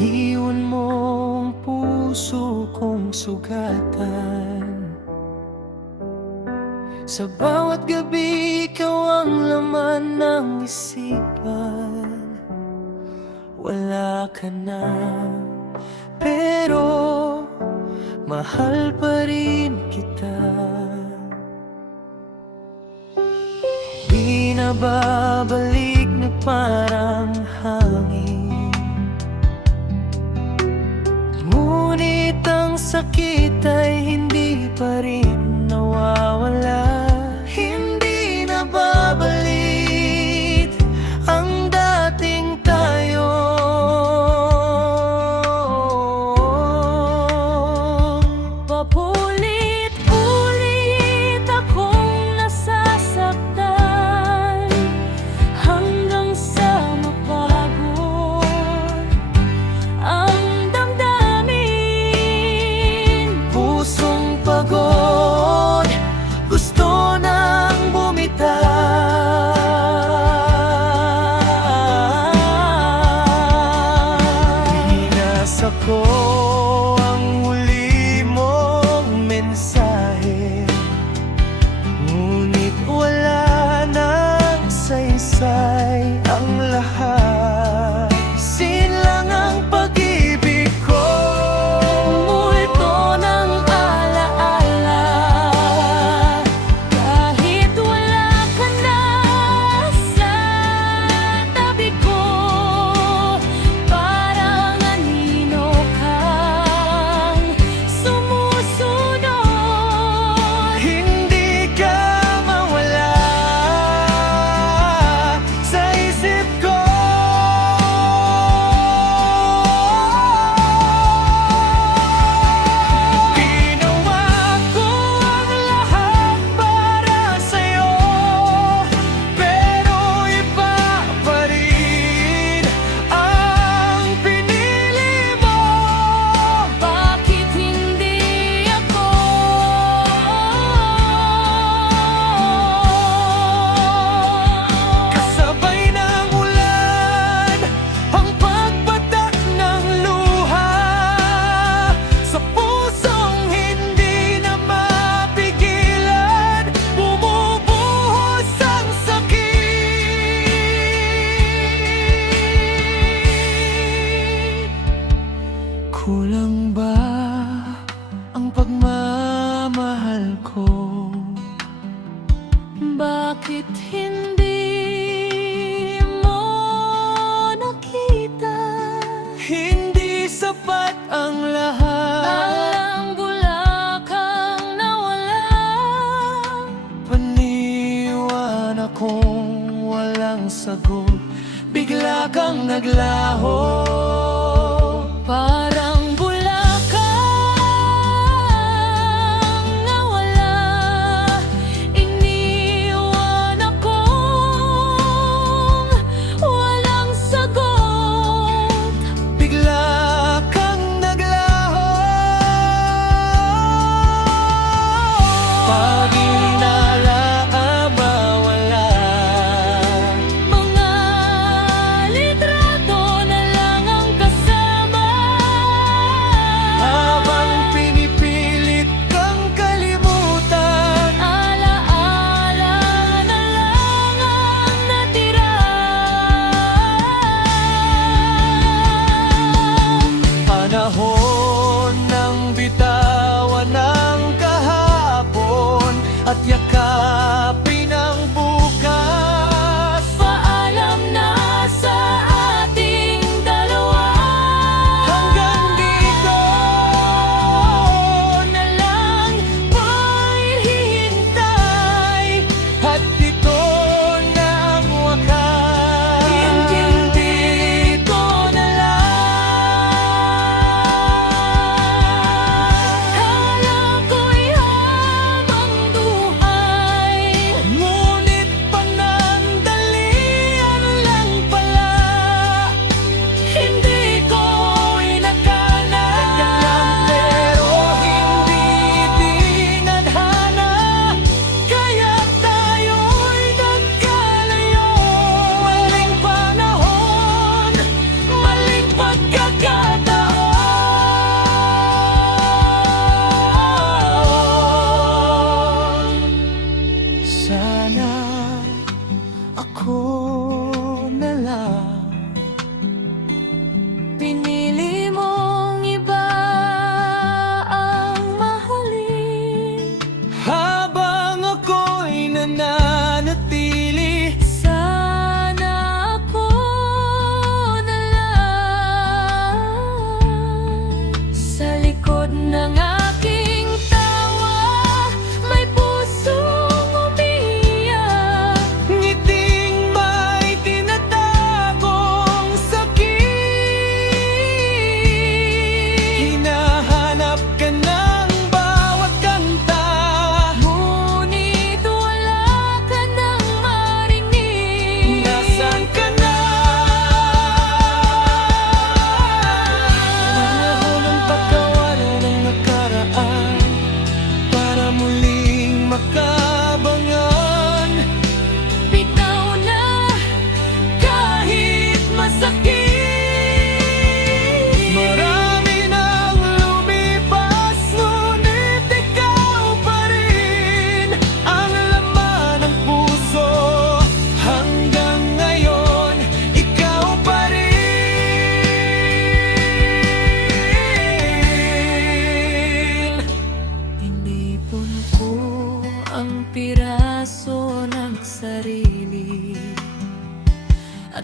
Iniwan mong puso kong sugatan. Sa bawat gabi ikaw ang laman ng isipan. Wala ka na, pero mahal pa rin kita. Di na babalik na parang hangin, ngunit ang sakit ay hindi pa rin nawawala. Hindi na babalik ang dating tayo. Paulit-ulit akong nasasaktan hanggang sa mapagod ang damdamin. Pusong pagod, gusto nang bumitaw. Binasa ko ang huli mong mensahe, ngunit wala nang saysay ang lahat. Sinlang ang pag-ibig ko, Multo ng alaala, kahit wala ka na sa tabi ko, parang anino kang sumusunod. hindi ka mawala sa isip ko. Ginawa ko ang lahat para sa'yo, pero iba pa rin ang pinili mo. Bakit hindi ako? Kasabay ng ulan, ang pagbatak ng luha sa pusong hindi na mapigilan, bumubuhos ang sakit. Kulang ba ang pagmamahal ko? Bakit hindi mo nakita? Hindi sapat ang lahat. Alang bulakang nawala. Paniwan akong walang sagot, bigla kang naglaho. Parang bulakang nawala. Iniwan akong walang sagot. Bigla kang naglaho. Pag inalaang mawala, Mga litrato na lang ang kasama.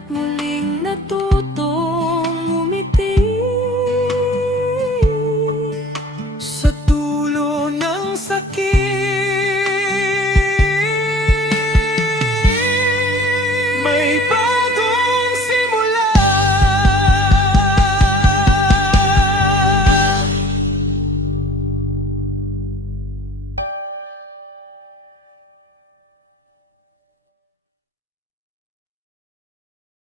muling natulog.